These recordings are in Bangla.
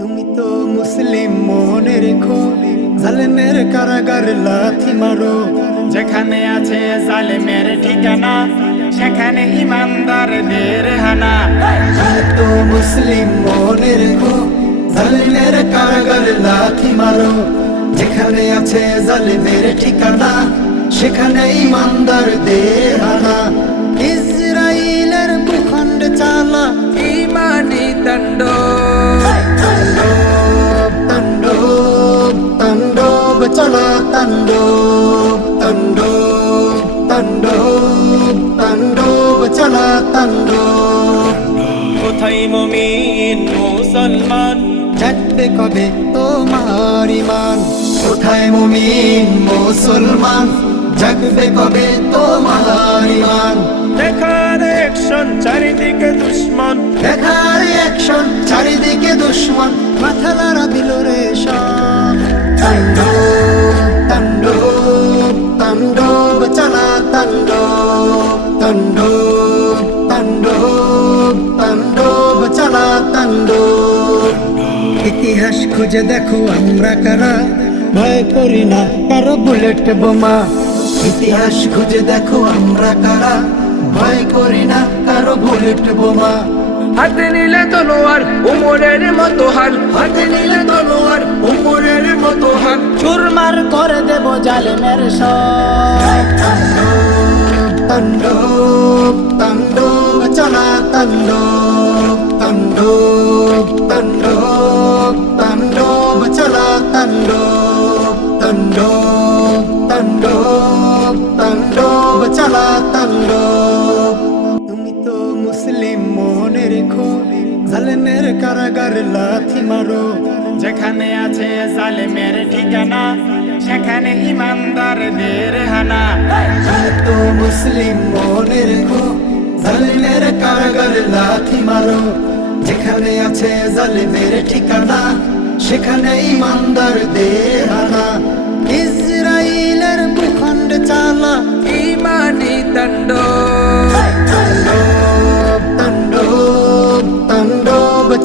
তুমি তো মুসলিম মনে রেখো জালেমের কারাগার লাথি মারো। যেখানে আছে জালেমের ঠিকানা সেখানে ইমানদারদের হানা। তুমি তো মুসলিম মনে রেখো জালেমের কারাগার লাথি মারো। যেখানে আছে জালেমের ঠিকানা সেখানে ইমানদার দেহানা ইসরায়েলের ভূখণ্ড চালা ইমানি দণ্ড। তাণ্ডব তাণ্ডব তাণ্ডব তাণ্ডব চলা তাণ্ডব কোথায় মমিন মুসলমান জাগবে কবে তোমার ইমান কোথায় মমিন মুসলমান জাগবে কবে তোমার ইমান তাণ্ডব তাণ্ডব তাণ্ডব চলা তাণ্ডব ইতিহাস খুঁজে দেখো আমরা কারা ভয় করি না কারও বুলেট বোমা ইতিহাস খুঁজে দেখো আমরা কারা ভয় করি না কারও বুলেট বোমা হাতে নিলে তলোয়ার উমরের মতো হাল হাতে নিলে তলোয়ার উপরের মতো হাত চুরমার করে দেব জালেমের সব তাণ্ডব তাণ্ডব চলা তাণ্ডব তাণ্ডব তাণ্ডব তাণ্ডব চলা তাণ্ডব তাণ্ডব তাণ্ডব তাণ্ডব চলা তাণ্ডব তুমি তো মুসলিম মনে রেখো জালেমের কারাগার লাথি মারো। যেখানে আছে জালেমের ঠিকানা সেখানে ইমানদারদের হানা। তো মুসলিম মনে রেখো জালেমের কারাগার লাথি মারো। যেখানে আছে জালেমের ঠিকানা, সেখানে ইমানদার দেহানা ইসরায়েলের ভূখণ্ড চালা ইমানি দণ্ড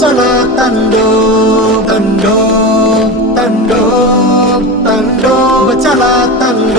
চলা তাণ্ডব তাণ্ডব তাণ্ডব। চালা তাণ্ড